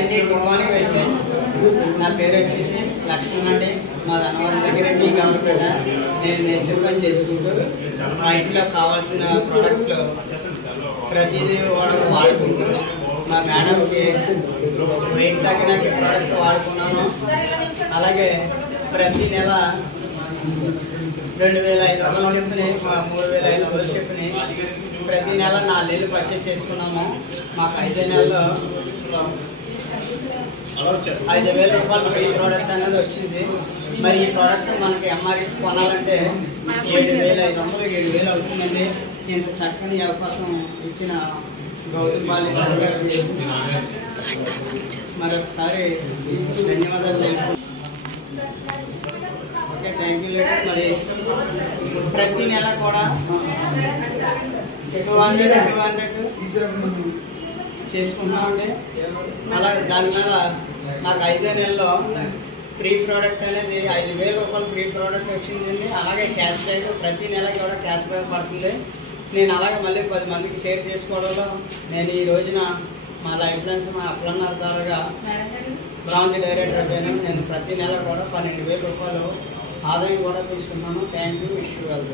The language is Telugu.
అండి, గుడ్ మార్నింగ్ వెస్టేజ్. నా పేరు వచ్చేసి లక్ష్మణ్ అండి. మా అన్నవరం దగ్గర టీ కావస్పేట. నేను నెక్స్ట్ పని చేసుకుంటూ మా ఇంట్లో కావాల్సిన ప్రోడక్ట్లు ప్రతిదీ వాడుకుంటూ మా మేడంకి వెయిట్ తగ్గిన ప్రోడక్ట్ వాడుకున్నాను. అలాగే ప్రతి నెల 2500 చెప్పుని 3500 చెప్పుని ప్రతి నెల 4 నెలలు పర్చేజ్ చేసుకున్నాము. మాకు 5 నెలల్లో 5,000 రూపాయలు ఈ ప్రోడక్ట్ అనేది వచ్చింది. మరి ఈ ప్రోడక్ట్ మనకి ఎంఆర్పి కొనాలంటే 7,500 7,000 అవుతుందండి. ఇంత చక్కని అవకాశం ఇచ్చిన గౌతమ్ బాలి సార్ గారికి మరొకసారి ధన్యవాదాలు. Okay, thank you. మరి ప్రతి నెల కూడా 200 చేసుకుంటున్నామండి. అలాగే దాని మీద నాకు 5 నెలల్లో ఫ్రీ ప్రోడక్ట్ అనేది 5,000 రూపాయలు ఫ్రీ ప్రోడక్ట్ వచ్చిందండి. అలాగే క్యాష్ బ్యాక్ ప్రతి నెల కూడా క్యాష్ బ్యాక్ పడుతుంది. నేను అలాగే మళ్ళీ 10 మందికి షేర్ చేసుకోవడంలో నేను ఈ రోజున మా లైఫ్ ఫ్రెండ్స్ మా అప్లన్నర్ ద్వారా బ్రాంచ్ డైరెక్టర్ నేను ప్రతి నెల కూడా 12,000 రూపాయలు ఆదాయం కూడా తీసుకున్నాను. Thank you. Wish you well.